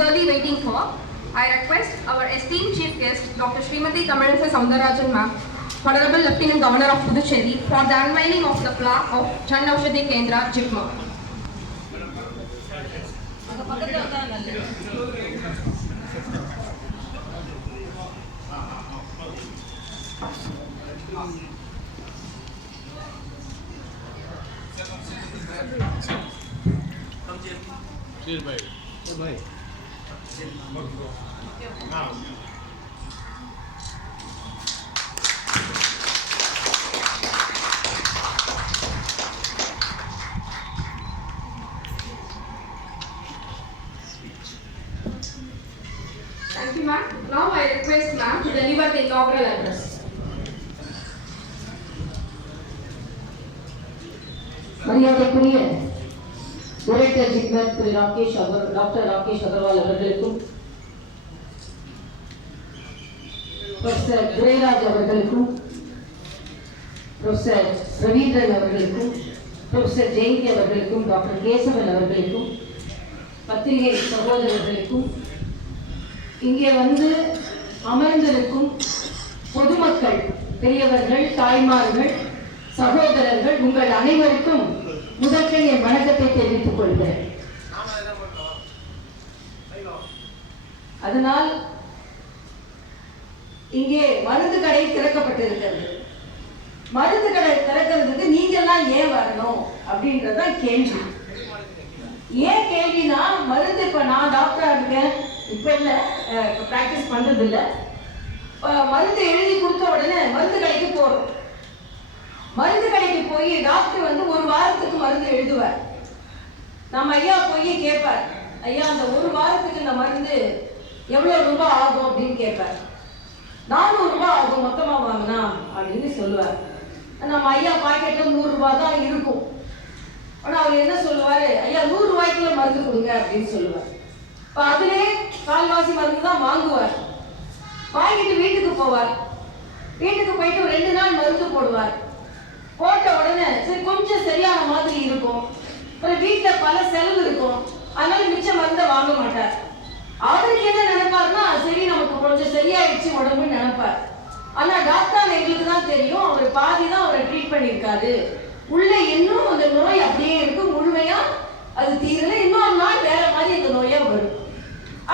eagerly waiting for, I request our esteemed chief guest, Dr. Srimati Kamalasa Soundarajan ma'am, Honorable Lieutenant Governor of Puducherry, for the unveiling of the plaque of Chan Aushadhi Kendra, JIPMA. Cheers, bye. Bye. હા Thank you ma'am. Now I request ma'am to deliver the inaugural address. மரியாதைக்குரிய director ஜிக்னர் திரு Rakesh Agar doctor Rakesh Agarwal அவர்களுக்கும். Professor Durairaj அவர்களுக்கும். Professor Ravindran அவர்களுக்கும். Professor Jayanthi அவர்களுக்கும். Doctor Kesavan அவர்களுக்கும். பத்திரிகை சகோதரர்களுக்கும். இங்கே வந்து அமர்ந்திருக்கும் பொதுமக்கள் பெரியவர்கள் தாய்மார்கள் சகோதரர்கள் உங்கள் அனைவருக்கும் முதற்கண் என் வணக்கத்தை தெரிவித்துக் கொள்கிறேன். அதனால் இங்கே மருந்து கடை திறக்கப்பட்டிருக்கிறது. மருந்து கடை திறக்கிறதுக்கு நீங்கெல்லாம் ஏன் வரணும் அப்படின்றதான் கேள்வி. ஏன் கேள்வினா மருந்து இப்ப நான் டாக்டரா இருக்கேன். இப்ப இல்ல ப்ராக்டிஸ் பண்றது இல்ல மருந்து எழுதி கொடுத்த உடனே மருந்து போய் டாக்டர் வந்து ஒரு வாரத்துக்கு மருந்து எழுதுவார். நம்ம ஐயா போய் கேட்பார் ஐயா அந்த ஒரு வாரத்துக்கு இந்த மருந்து எவ்வளோ ரூபாய் ஆகும்? அப்படின்னு கேட்பார். நானூறு ரூபாய் ஆகும் மொத்தமாக வாங்கினா? அப்படின்னு சொல்லுவார். நம்ம ஐயா பாக்கெட்டில் நூறுரூபா தான் இருக்கும். ஆனால் அவர் என்ன சொல்லுவார்? ஐயா நூறுரூவாய்க்குள்ள மருந்து கொடுங்க அப்படின்னு சொல்லுவார். இப்போ அதிலே கால்வாசி மருந்து தான் வாங்குவார். வாங்கிட்டு வீட்டுக்கு போவார். வீட்டுக்கு போயிட்டு ரெண்டு நாள் மருந்து போடுவார். போட்ட கொஞ்சம் மாதிரி இருக்கும். அப்புறம் வீட்டுல பல செலவு இருக்கும். அதனால மிச்ச மருந்தை வாங்க மாட்டார். அவருக்கு என்ன நினைப்பாருன்னா சரி நமக்கு கொஞ்சம் சரியாயிடுச்சு உடம்புன்னு நினைப்பார். ஆனா டாக்டர் எங்களுக்கு தான் தெரியும். அவர் பாதி தான் அவரை ட்ரீட் பண்ணியிருக்காரு. உள்ள இன்னும் அந்த நோய் அப்படியே இருக்கு. முழுமையா அது தீரல. இன்னொரு நாள் வேற மாதிரி அந்த நோயா வரும்.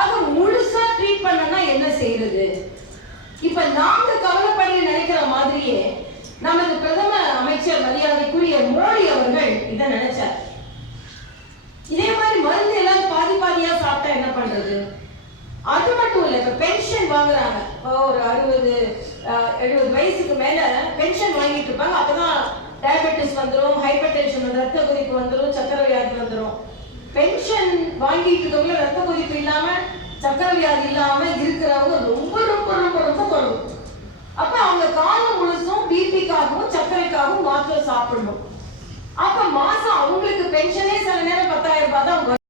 ஆக முழுசா ட்ரீட் பண்ணனா என்ன செய்யறது இப்ப நாங்க கவலைப்படி நினைக்கிற மாதிரியே இதை நினைச்சார் இதே மாதிரி மருந்து எல்லாம் பாதி பாதியா சாப்பிட்டா என்ன பண்றது? அது மட்டும் இல்லை இப்ப பென்ஷன் வாங்குறாங்க. ஒரு அறுபது எழுபது வயசுக்கு மேல பென்ஷன் வாங்கிட்டு இருப்பாங்க. அப்பதான் டயபெட்டிஸ் வந்துடும் ஹைப்பர் டென்ஷன் ரத்த கொதிப்பு வந்துடும் சக்கர வியாதி வந்துடும் பென்ஷன் வாங்கிட்டு இருக்கவங்க ரத்த கொதிப்பு இல்லாம சக்கர வியாதி இல்லாம இருக்கிறவங்க ரொம்ப ரொம்ப ரொம்ப ரொம்ப குறவு. அப்ப அவங்க காலம் முழுசும் பிபிக்காகவும் சர்க்கரைக்காகவும் மாத்திரை சாப்பிடணும். அப்ப மாசம் அவங்களுக்கு பென்ஷனே சில நேரம் பத்தாயிரம் ரூபாய் தான்